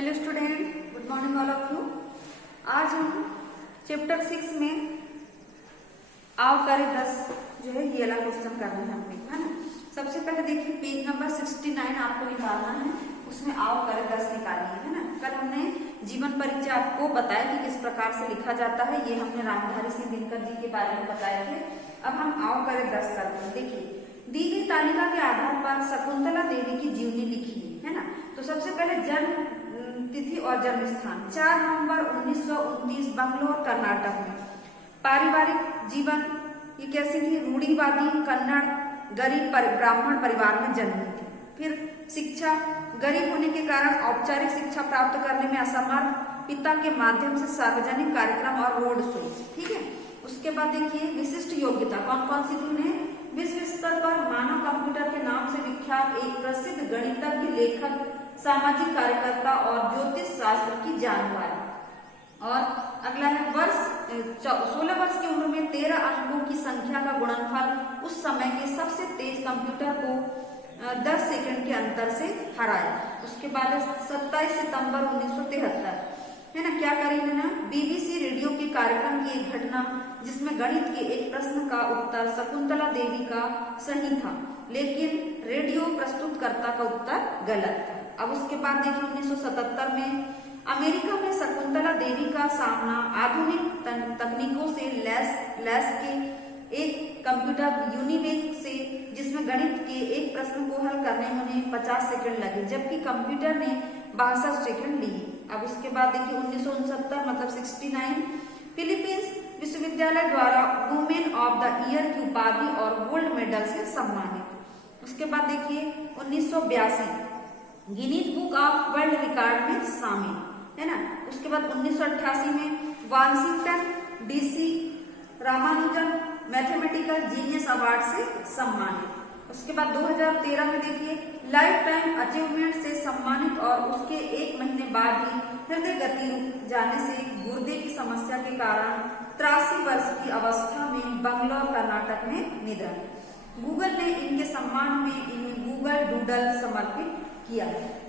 Hello student, good morning all of you. आज हम chapter 6 में आओ करे 10 जो है ये वाला क्वेश्चन करना है हमने, है ना। सबसे पहले देखिए पेज नंबर 69 आपको निकालना है, उसमें आओ करे 10 निकालिए, है ना। कल हमने जीवन परिचय आपको बताया कि किस प्रकार से लिखा जाता है, ये हमने रामधारी सिंह दिनकर जी के बारे में बताए थे। अब हम आओ करे 10 करते हैं। देखिए दी गई तालिका के आधार पर शकुंतला देवी की जीवनी लिखी है ना। तो सबसे पहले जन्म तिथि और जन्म स्थान 4 नवंबर 1929 बंगलोर कर्नाटक में। पारिवारिक जीवन ये कैसी थी, रूढ़िवादी कन्नड़ गरीब ब्राह्मण परिवार में जन्मी थी। फिर शिक्षा, गरीब होने के कारण औपचारिक शिक्षा प्राप्त करने में असमर्थ, पिता के माध्यम से सार्वजनिक कार्यक्रम और रोड शो, ठीक है। उसके बाद देखिए विशिष्ट योग्यता कौन कौन सी थी उन्हें, विश्व स्तर पर मानव कंप्यूटर के नाम से विख्यात एक प्रसिद्ध गणितज्ञ, लेखक, सामाजिक कार्यकर्ता और ज्योतिष शास्त्र की जानकारी। और अगला है वर्ष 16 वर्ष की उम्र में 13 अंकों की संख्या का गुणनफल उस समय के सबसे तेज कंप्यूटर को 10 सेकंड के अंतर से हराया। उसके बाद 27 सितंबर 1973 है ना, क्या करेंगे ना, बीबीसी रेडियो के कार्यक्रम की एक घटना जिसमें गणित के एक प्रश्न का उत्तर शकुंतला देवी का सही था, लेकिन रेडियो प्रस्तुतकर्ता का उत्तर गलत था। अब उसके बाद देखिए 1977 में अमेरिका में शकुंतला देवी का सामना आधुनिक तकनीकों से लैस के एक कंप्यूटर यूनिवेक से, जिसमें गणित के एक प्रश्न को हल करने में उन्हें 50 सेकंड लगे, जबकि कंप्यूटर ने 62 सेकंड लिए। अब उसके बाद देखिए 1969 मतलब 69 फिलीपींस विश्वविद्यालय द्वारा वुमेन ऑफ द ईयर की उपाधि और गोल्ड मेडल से सम्मानित। उसके बाद देखिए 1982 Guinness book of world record में शामिल, है ना। उसके बाद 1988 में Washington DC Ramanujan mathematical genius award से सम्मानित। उसके बाद 2013 में देखिए लाइफ टाइम अचीवमेंट से सम्मानित और उसके 1 महीने बाद ही हृदय गति रुक जाने से गुर्दे की समस्या के कारण 83 वर्ष की अवस्था में बंगलोर कर्नाटक में निधन। गूगल ने इनके सम्मान में इन्हें गूगल डूडल समर्पित किया।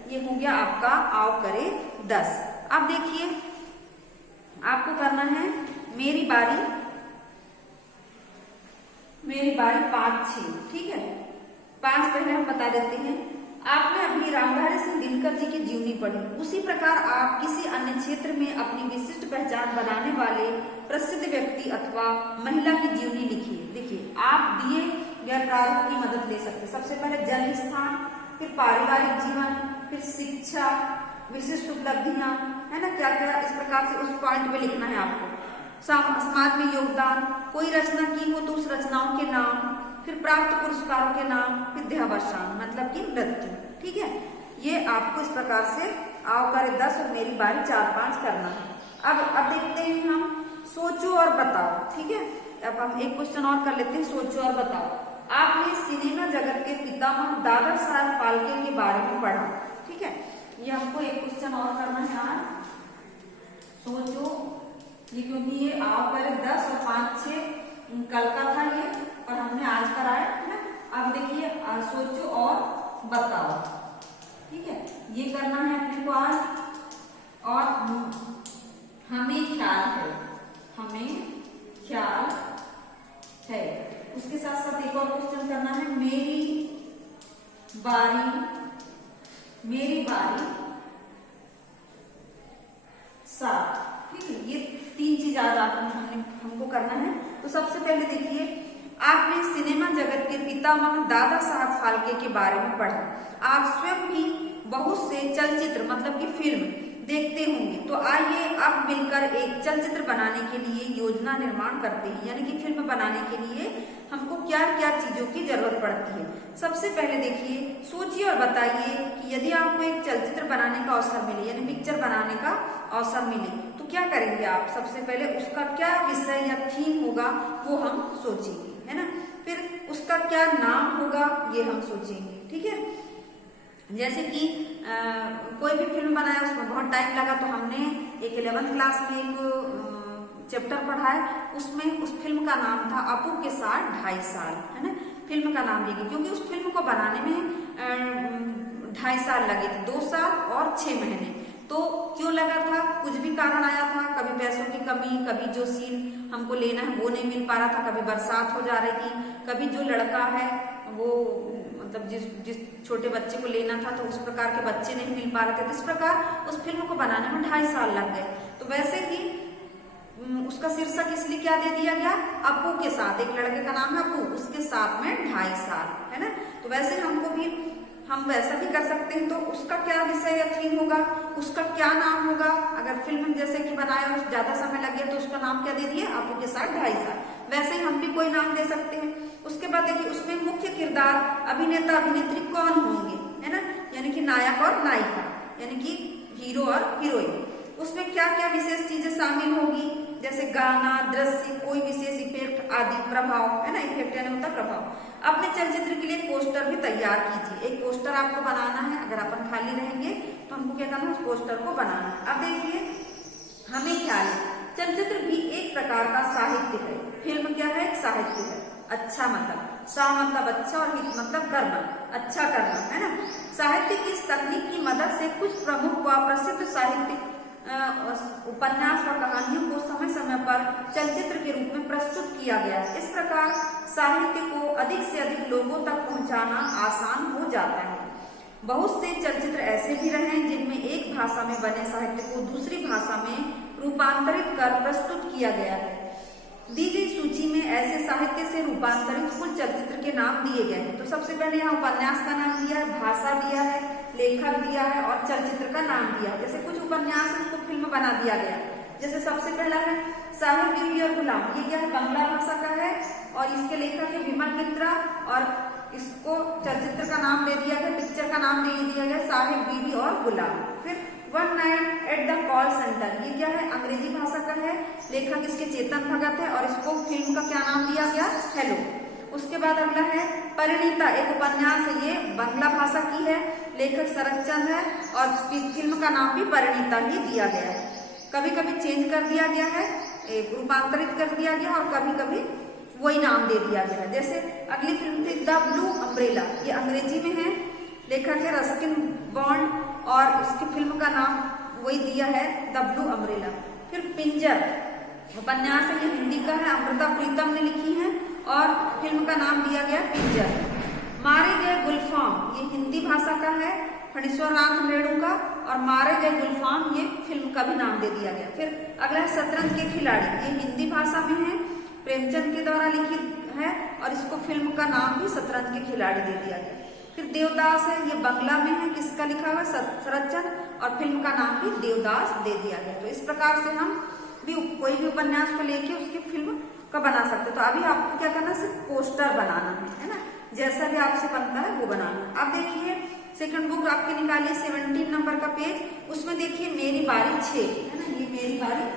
ये हो गया आपका आओ करे 10। अब देखिए आपको करना है मेरी बारी 5, 6, ठीक है। 5 पहले हम बता देते हैं। आपने अभी रामधारी सिंह दिनकर जी की जीवनी पढ़ी, उसी प्रकार आप किसी अन्य क्षेत्र में अपनी विशिष्ट पहचान बनाने वाले प्रसिद्ध व्यक्ति अथवा महिला की जीवनी लिखिए। देखिए आप दिए गए प्रारूप की मदद ले सकते हैं। सबसे पहले जन्म स्थान, फिर पारिवारिक जीवन, फिर शिक्षा, विशिष्ट उपलब्धियां, है ना, क्या क्या इस प्रकार से उस पॉइंट में लिखना है आपको। समाज में योगदान, कोई रचना की हो तो उस रचनाओं के नाम, फिर प्राप्त पुरस्कारों के नाम, विद्यावसान मतलब की मृत्यु, ठीक है। ये आपको इस प्रकार से आओ करे 10 और मेरी बारी 4, 5 करना है। अब देखते हैं हम सोचो और बताओ, ठीक है। अब हम एक क्वेश्चन और कर लेते हैं, सोचो और बताओ। आपने सिनेमा जगत के पितामह दादा साहब फाल्के के बारे में पढ़ा, ठीक है। ये हमको एक क्वेश्चन और करना है आज, सोचो, ये क्योंकि ये आओ करे 10 और 5, 6 कल का था ये और हमने आज कराया, है ना। अब देखिए सोचो और बताओ, ठीक है। ये करना है अपने को आज। और हमें ख्याल है, उसके साथ साथ एक और क्वेश्चन करना है मेरी बारी 7, ठीक है। ये 3 चीज आज हमको करना है। तो सबसे पहले देखिए आपने सिनेमा जगत के पितामह दादा साहब फाल्के के बारे में पढ़ा। आप स्वयं भी बहुत से चलचित्र मतलब की फिल्म देखते होंगे, तो आइए अब मिलकर एक चलचित्र बनाने के लिए योजना निर्माण करते हैं। यानी कि फिल्म बनाने के लिए हमको क्या क्या चीजों की जरूरत पड़ती है। सबसे पहले देखिए सोचिए और बताइए कि यदि आपको एक चलचित्र बनाने का अवसर मिले, यानी पिक्चर बनाने का अवसर मिले, तो क्या करेंगे आप। सबसे पहले उसका क्या विषय या थीम होगा वो हम सोचेंगे, है ना। फिर उसका क्या नाम होगा ये हम सोचेंगे, ठीक है। जैसे कि कोई भी फिल्म बनाया, उसमें बहुत टाइम लगा, तो हमने एक 11th क्लास में एक चैप्टर पढ़ा है, उसमें उस फिल्म का नाम था अपू के साथ 2.5 साल, है ना। फिल्म का नाम देखिए, क्योंकि उस फिल्म को बनाने में 2.5 साल लगे थे, 2 साल और 6 महीने। तो क्यों लगा था, कुछ भी कारण आया था, कभी पैसों की कमी, कभी जो सीन हमको लेना है वो नहीं मिल पा रहा था, कभी बरसात हो जा रही थी, कभी जो लड़का है वो मतलब जिस छोटे बच्चे को लेना था तो उस प्रकार के बच्चे नहीं मिल पा रहे थे। तो इस प्रकार उस फिल्म को बनाने में 2.5 साल लग गए। तो वैसे ही उसका शीर्षक इसलिए क्या दे दिया गया, अपू के साथ, एक लड़के का नाम है अपू, उसके साथ में 2.5 साल, है ना। तो वैसे हमको भी हम वैसा भी कर सकते हैं। तो उसका क्या विषय या थीम होगा, उसका क्या नाम होगा, अगर फिल्म जैसे कि बनाया और ज्यादा समय लग गया तो उसका नाम क्या दे दिया, अपू के साथ 2.5 साल। वैसे ही हम भी कोई नाम दे सकते हैं। उसके बाद देखिए उसमें मुख्य किरदार अभिनेता अभिनेत्री कौन होंगे, है ना, यानी कि नायक और नायिका, यानी कि हीरो और हीरोइन। उसमें क्या क्या विशेष चीजें शामिल होगी, जैसे गाना, दृश्य, कोई विशेष इफेक्ट आदि, प्रभाव, है ना, इफेक्ट यानी होता प्रभाव। अपने चलचित्र के लिए पोस्टर भी तैयार कीजिए। एक पोस्टर आपको बनाना है, अगर अपन खाली रहेंगे तो हमको क्या करना है, उस पोस्टर को बनाना है। अब देखिए हमें क्या है, चलचित्र भी एक प्रकार का साहित्य है। फिल्म क्या है, एक साहित्य है। अच्छा मतलब, सा मतलब अच्छा और हित मतलब करना, अच्छा करना, है ना। साहित्य की इस तकनीक की मदद से कुछ प्रमुख व प्रसिद्ध साहित्य उपन्यास व कहानियों को समय समय पर चलचित्र के रूप में प्रस्तुत किया गया है। इस प्रकार साहित्य को अधिक से अधिक लोगों तक पहुंचाना आसान हो जाता है। बहुत से चलचित्र ऐसे भी रहे हैं जिनमें एक भाषा में बने साहित्य को दूसरी भाषा में रूपांतरित कर प्रस्तुत किया गया है। दी गई सूची में ऐसे साहित्य से रूपांतरित कुल चलचित्र के नाम दिए गए हैं। तो सबसे पहले यहाँ उपन्यास का नाम दिया है, भाषा दिया है, लेखक दिया है और चलचित्र का नाम दिया है। जैसे कुछ उपन्यास है उसको फिल्म बना दिया गया। जैसे सबसे पहला है साहिब बीबी और गुलाम, ये क्या है, बांग्ला भाषा का है और इसके लेखक है विमल मित्रा और इसको चलचित्र का नाम दे दिया गया, पिक्चर का नाम दे दिया गया साहिब बीबी और गुलाम। फिर one night at the call centre, ये क्या है, अंग्रेजी भाषा का है, लेखक इसके चेतन भगत है और इसको फिल्म का क्या नाम दिया गया, हेलो। उसके बाद अगला है परिणीता, एक उपन्यास है, ये बांग्ला भाषा की है, लेखक शरद चंद्र है और फिल्म का नाम भी परिणीता ही दिया गया है। कभी कभी चेंज कर दिया गया है, रूपांतरित कर दिया गया और कभी कभी वही नाम दे दिया गया है। जैसे अगली फिल्म थी द ब्लू अम्ब्रेला, ये अंग्रेजी में है, लेखक है रस्किन बॉन्ड और इसकी फिल्म का नाम वही दिया है द ब्लू अम्ब्रेला। फिर पिंजर उपन्यास है, ये हिंदी का है, अमृता प्रीतम ने लिखी है और फिल्म का नाम दिया गया पिंजर। मारे गए गुलफाम, ये हिंदी भाषा का है, फणीश्वर नाथ रेणु का और मारे गए गुलफाम ये फिल्म का भी नाम दे दिया गया। फिर अगला है शतरंज के खिलाड़ी, ये हिंदी भाषा में है, प्रेमचंद के द्वारा लिखित है और इसको फिल्म का नाम भी शतरंज के खिलाड़ी दे दिया गया। फिर देवदास है, ये बांग्ला में है, किसका लिखा हुआ, शरद चंद्र और फिल्म का नाम भी देवदास दे दिया गया। तो इस प्रकार से हम भी कोई भी उपन्यास को लेके उसकी फिल्म का बना सकते। तो अभी आपको क्या करना है, सिर्फ पोस्टर बनाना है ना, जैसा भी आपसे बनता है वो बनाना। अब देखिए सेकंड बुक आपके निकालिए 17 नंबर का पेज, उसमें देखिए मेरी बारी 6 है ना, ये मेरी बारी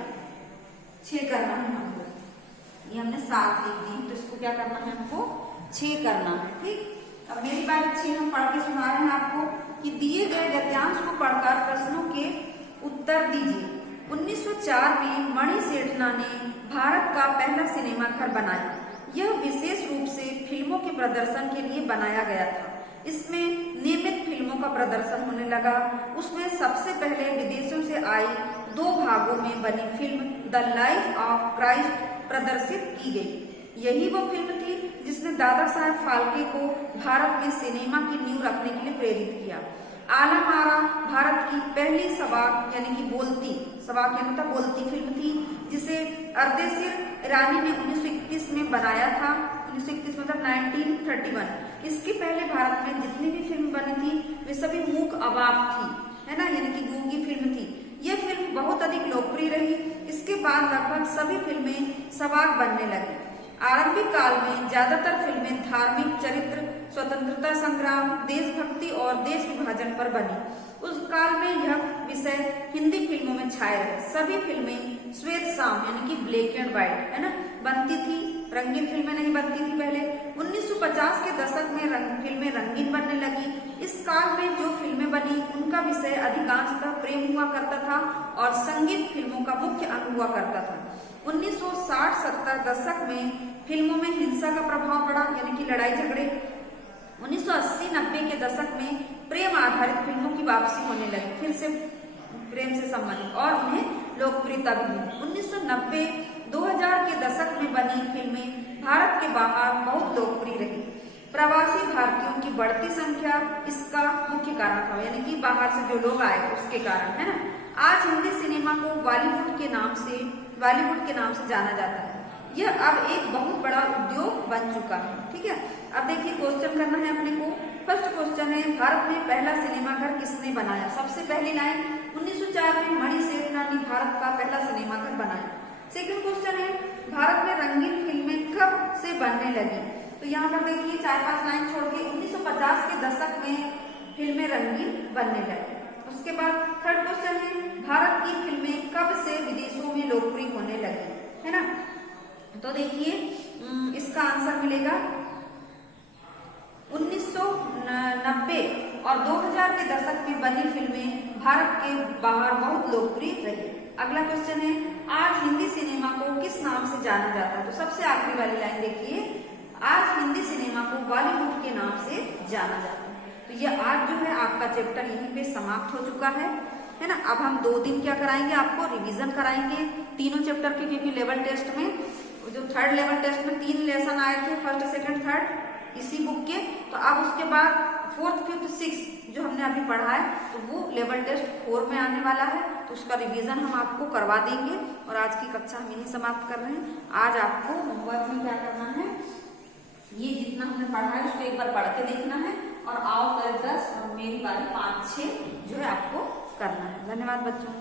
6 करना है हमको, ये हमने 7 लिख दी तो इसको क्या करना है, हमको 6 करना है। ठीक, अब मेरी बारी 6 हम पढ़ के सुना रहे हैं आपको कि दिए गए गद्यांश को पढ़कर प्रश्नों के उत्तर दीजिए। 1904 में मणि सेठना ने भारत का पहला सिनेमा घर बनाया। यह विशेष रूप से फिल्मों के प्रदर्शन के लिए बनाया गया था। इसमें नियमित फिल्मों का प्रदर्शन होने लगा। उसमें सबसे पहले विदेशों से आई 2 भागों में बनी film the life of Christ प्रदर्शित की गई। यही वो फिल्म थी जिसने दादा साहेब फाल्के को भारत में सिनेमा की नींव रखने के लिए प्रेरित किया। आला मारा भारत की पहली सवाक यानी कि बोलती, सवाक यानी था बोलती फिल्म थी, जिसे अर्देशीर ईरानी ने 1921 में बनाया था। 1921 मतलब 1931। इसके पहले भारत में जितनी भी फिल्म बनी थी वे सभी मूक अवाक थी, है ना, यानी कि गूंगी फिल्म थी। यह फिल्म बहुत अधिक लोकप्रिय रही। इसके बाद लगभग सभी फिल्में सवाक बनने लगी। आरंभिक काल में ज्यादातर फिल्में धार्मिक चरित्र, स्वतंत्रता संग्राम, देशभक्ति और देश विभाजन पर बनी। उस काल में यह विषय हिंदी फिल्मों में छाए रहे। सभी फिल्में श्वेत शाम यानी कि ब्लैक एंड व्हाइट, है ना, बनती थी, रंगीन फिल्में नहीं बनती थी पहले। 1950 के दशक में फिल्में रंगीन बनने लगी। इस काल में जो फिल्में बनी उनका विषय अधिकांशतः प्रेम हुआ करता था और संगीत फिल्मों का मुख्य अंग हुआ करता था। 1960-70 दशक में फिल्मों में हिंसा का प्रभाव पड़ा, यानी कि लड़ाई झगड़े। 1980-90 के दशक में प्रेम आधारित फिल्मों की वापसी होने लगी, फिर से प्रेम से संबंधित और उन्हें लोकप्रियता भी मिली। 1990 2000 के दशक में बनी फिल्में भारत के बाहर बहुत लोकप्रिय रही। प्रवासी भारतीयों की बढ़ती संख्या इसका मुख्य कारण था, यानी कि बाहर से जो लोग आए उसके कारण, है ना। आज हिंदी सिनेमा को बॉलीवुड के नाम से जाना जाता है। यह अब एक बहुत बड़ा उद्योग बन चुका है। ठीक है, अब देखिए क्वेश्चन करना है अपने को। फर्स्ट क्वेश्चन है, भारत में पहला सिनेमा घर किसने बनाया? सबसे पहली लाइन 1904 में मणिशेखर ने भारत का पहला सिनेमा घर बनाया। सेकंड क्वेश्चन है, भारत में रंगीन फिल्में कब से बनने लगी? तो यहाँ पर देखिए 4-5 लाइन छोड़ के 1950 के दशक में फिल्में रंगीन बनने लगी। उसके बाद थर्ड क्वेश्चन है, भारत की फिल्में कब से विदेशों में लोकप्रिय होने लगी, है ना। तो देखिए इसका आंसर मिलेगा 1990 और 2000 के दशक में बनी फिल्में भारत के बाहर बहुत लोकप्रिय रही। अगला क्वेश्चन है, आज हिंदी सिनेमा को किस नाम से जाना जाता है? तो सबसे आखिरी वाली लाइन देखिए, आज हिंदी सिनेमा को बॉलीवुड के नाम से जाना जाता है। तो ये आज जो है आपका चैप्टर यहीं पे समाप्त हो चुका है ना। अब हम 2 दिन क्या कराएंगे, आपको रिवीजन कराएंगे तीनों चैप्टर के, क्योंकि लेवल टेस्ट में जो थर्ड लेवल टेस्ट में 3 लेसन आए थे, फर्स्ट सेकंड थर्ड इसी बुक के। तो अब उसके बाद 4th 5th 6th जो हमने अभी पढ़ा है तो वो लेवल टेस्ट 4 में आने वाला है, तो उसका रिवीजन हम आपको करवा देंगे। और आज की कक्षा हम यही समाप्त कर रहे हैं। आज आपको होमवर्क में क्या करना है, ये जितना हमने पढ़ा है उसको एक बार पढ़ के देखना है और आओ कर 10 और मेरी बारी 5-6 जो है आपको करना है। धन्यवाद बच्चों।